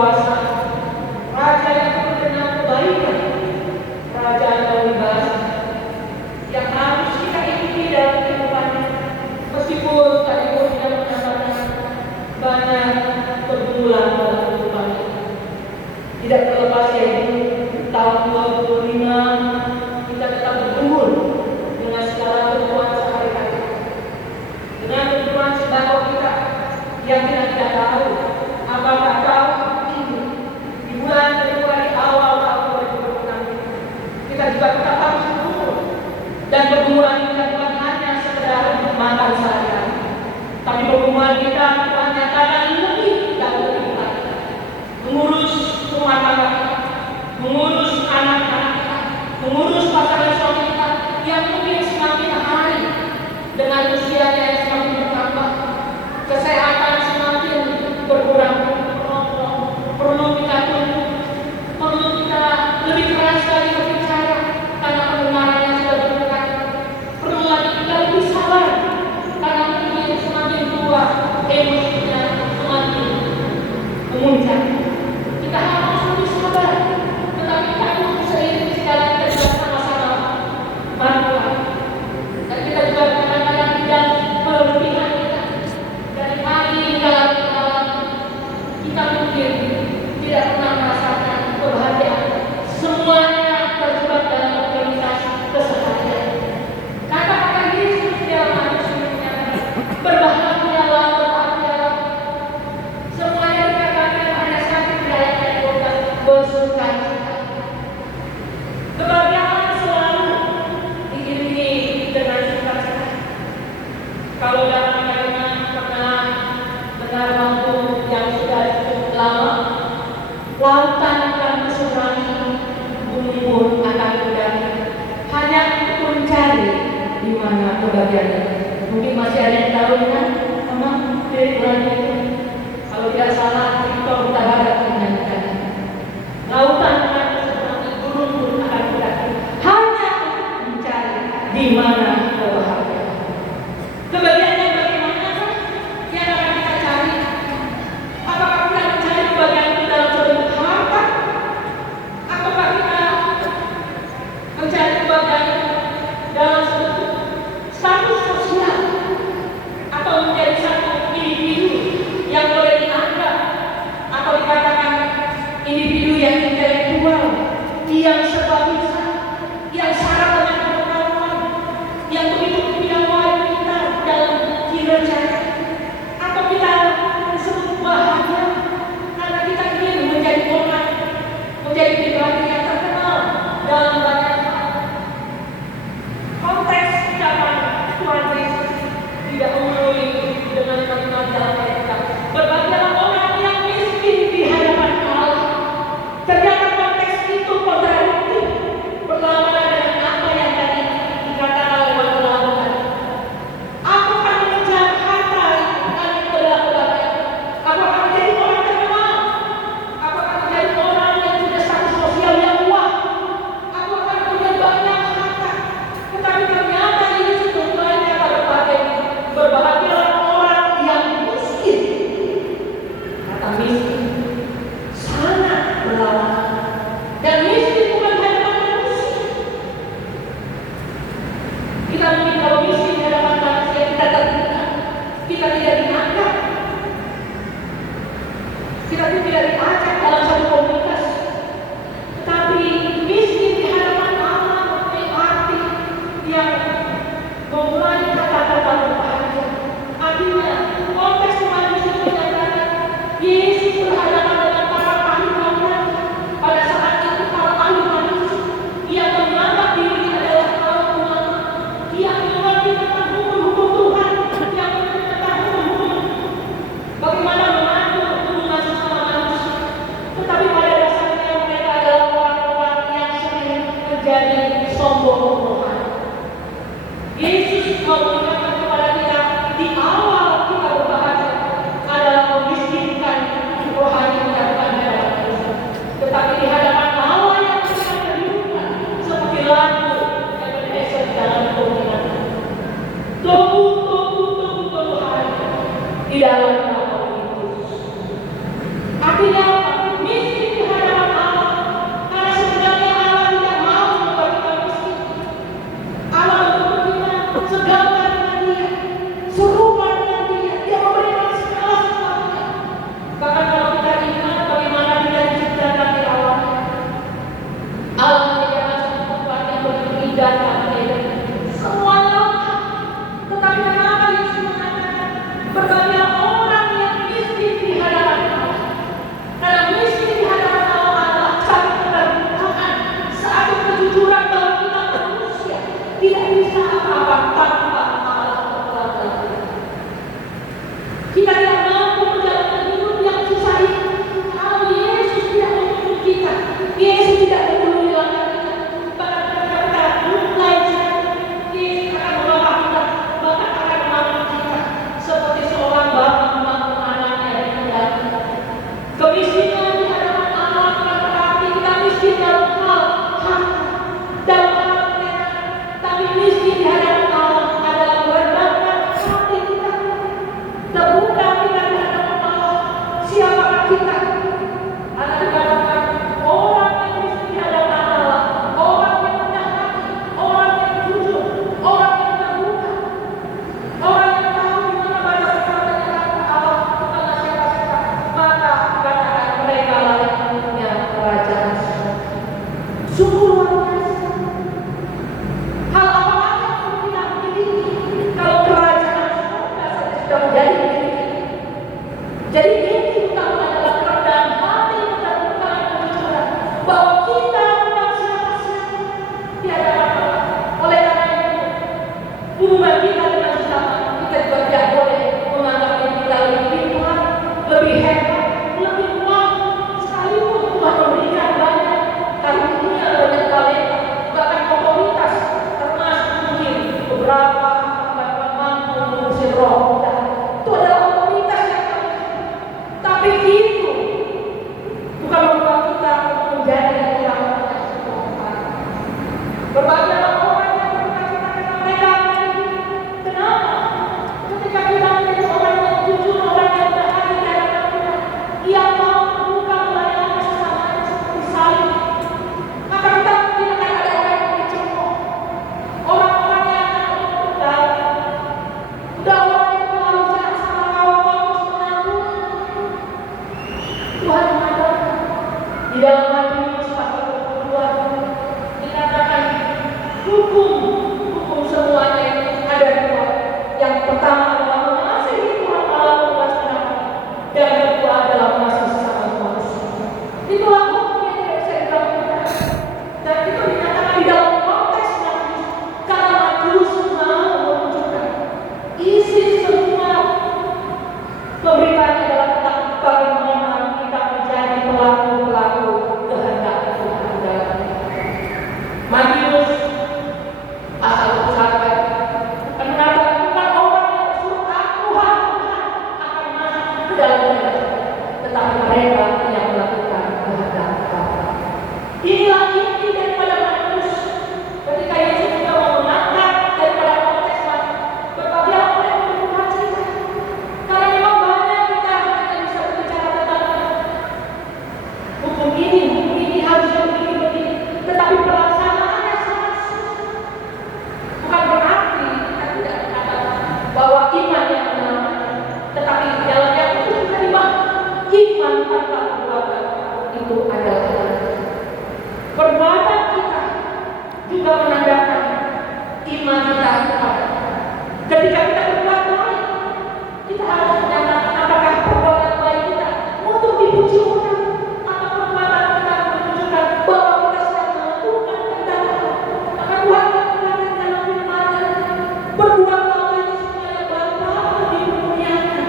berkuasa, raja yang penuh dengan kebaikan, raja yang bebas, yang harus kita ikuti dalam kehidupannya, meskipun sekalipun tidak mendapatkan banyak pergumulan dalam kehidupannya. Tidak terlepas yaitu tahun 2025 kita tetap bergumul dengan segala kebutuhan sehari-hari, dengan kebutuhan sembako kita yang kita tidak tahu apakah tahun ini di bulan Februari awal tahun 2026 kita juga tetap harus bergumul, dan pergumulan kita bukan hanya sekedar makan sehari-hari, tapi pergumulan kita Tuhan nyatakan lebih dan lebih lagi, mengurus rumah tangga kita, mengurus anak-anak kita, mengurus pasangan suami kita yang mungkin semakin hari dengan usianya yang semakin bertambah, kesehatan semakin berkurang. Perlu kita tunduk, perlu kita lebih keras lagi berbicara karena pendengaran yang sudah berkurang. Perlu lagi kita lebih sabar karena mungkin semakin tua, emosinya semakin memuncak. Kita harus lebih sabar, tetapi kita harus seiring segala kita juga sama-sama mampu. Dan kita juga kadang-kadang tidak berlebihan kita. Dari hari hingga malam kita mungkin tidak pernah merasakan kebahagiaan. Semuanya terjebak dalam rutinitas keseharian. Kata-kata Yesus dalam manusia berbahagialah, berbahagialah. Semuanya dikatakan hanya satu ayat yang bersukacita. Kebahagiaan selalu diiringi dengan sukacita. Kalau dalam kalimat pernah dengar waktu yang sudah cukup lama, lautan akan diseberangi, bumi pun akan berdamai. Hanya untuk mencari di mana kebahagiaan. Mungkin masih ada yang tahu kan? Memang dari bulan itu, kalau tidak salah, Victor Tabarat menyanyikan. Lautan akan diseberangi, gunung pun akan berdamai. Hanya untuk mencari di mana kebahagiaan. Kebahagiaan yang bagaimana yang akan kita cari? Apakah kita mencari kebahagiaan itu dalam sebuah harta? Ataukah kita mencari kebahagiaan dalam sebuah status sosial? Atau menjadi satu individu yang boleh dianggap Di dalam Matius pasal 22 dikatakan hukum semuanya ada dua. Yang pertama adalah mengasihi Tuhan Allah melaksanakan, dan yang kedua adalah mengasihi sesama manusia. Itulah hukum yang tidak bisa dilakukan. Dan itu dinyatakan di dalam konteks Matius, karena Matius mau menunjukkan isi semua pemberitaannya adalah tentang bagaimana kita menjadi pelaku kehendak Tuhan dalam hidup. Matius asal usahakan mengatakan bukan orang yang bersuruh Tuhan akan masuk ke dalam kerajaan, tetapi mereka yang melakukan kehendak Bapa. Inilah inti daripada Matius. Ketika Yesus juga mau mengangkat daripada konteks berbagai orang yang berbuat cinta. Karena memang banyak kita yang bisa berbicara tentang hukum ini harusnya begini, tetapi pelaksanaannya sangat susah. Bukan berarti kita tidak mengatakan bahwa iman yang benar, tetapi jalannya itu juga dibahas. Iman tanpa perbuatan itu adalah perbuatan kita juga menandakan iman kita kepada. Ketika kita berbuat baik, kita harus menyatakan apakah perbuatan baik kita untuk dipuji orang, atau perbuatan kita menunjukkan bahwa kita sedang melakukan kehendak Allah. Maka Tuhan mengatakan dalam firman-Nya, berbuatlah baik supaya Bapa dimuliakan.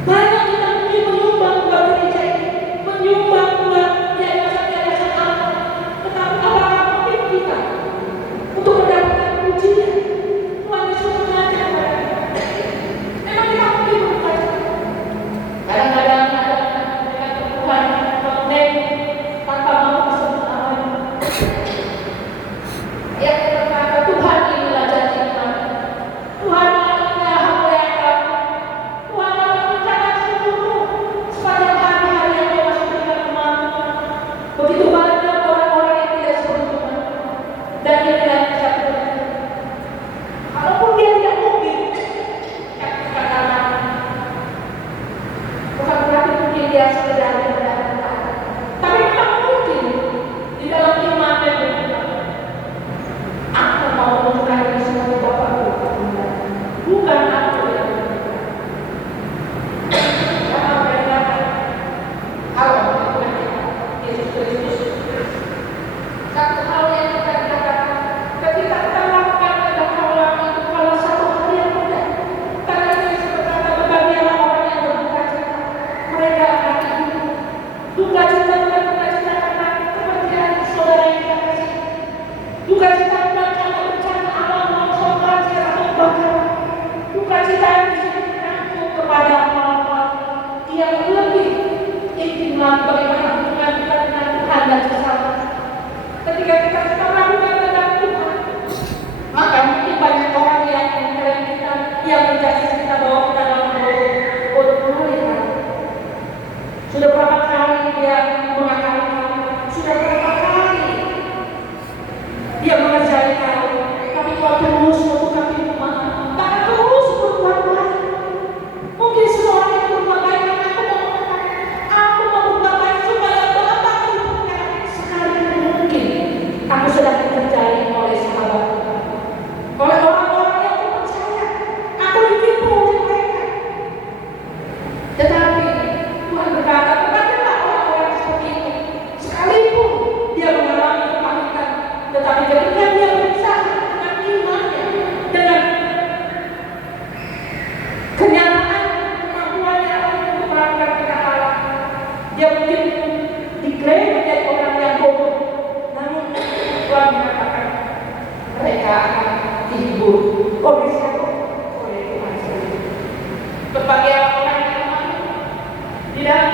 Banyak kita mungkin menyumbang buat gereja ini, menyumbang buat yayasan-yayasan apa, tetapi apakah motif kita untuk mendapatkan pujian? Tuhan Yesus mengatakan kepada kita, memang kita mungkin berbuat. Kadang-kadang ada dengan Tuhan konten tanpa mau disebut namanya. Yang berkata, Tuhan inilah janji iman. Tuhan inilah hamba yang kami. Tuhan akan mencatat seluruh sepanjang hari-hari yang dia masih berikan kemampuan. Begitu banyak orang-orang yang tidak seberuntungan, dan dia tidak bisa beruntung. Kalaupun dia tidak mungkin, katakan bukan berarti mungkin dia sekedar mendapat, tapi memang mungkin di dalam iman dan berbuat. Aku mau menunjukkan ini sebagai Bapakku, bukan aku yang menunjukkan. Jangan merendahkan Allah Tuhan kita, Yesus Kristus. Satu hal yang kita katakan, ketika kita melakukan kehendak Allah itu kalau satu hal yang mudah. Karena Yesus berkata, berbahagialah orang yang berduka cita, mereka akan hidup. Duka cita bukan duka cita karena kepergian saudara yang kita kasih. Duka cita bukan karena bencana alam, longsor, banjir atau kebakaran. Duka cita yang disebutkan kepada hal-hal yang lebih intim lagi, bagaimana hubungan kita dengan Tuhan dan sesama. Ketika kita sudah melakukan kehendak Tuhan, maka mungkin banyak orang yang mengklaim kita, yang menjudge kita bahwa kita dalam bodoh. Sudah berapa kali dia mengakali kamu? Sudah berapa kali dia mengerjai kamu? Tapi kau terus melakukan firman, tak terus berbuat baik. Mungkin semua orang yang berbuat baik, aku mau berbuat baik supaya Bapa dimuliakan. Sekalipun mungkin aku sedang dikerjai oleh sahabat, oleh orang-orang yang aku percaya, aku ditipu oleh mereka. Tetapi Tuhan berkata, bukanlah orang-orang seperti itu. Sekalipun dia mengalami kepahitan, tetapi ketika dia berusaha dengan imannya, dengan kenyataan kemampuannya untuk melakukan kehendak Allah, dia mungkin diklaim menjadi orang yang bodoh. Namun Tuhan mengatakan mereka akan dihibur oleh siapa? Oleh Tuhan sendiri. Berbagai orang yang di dalam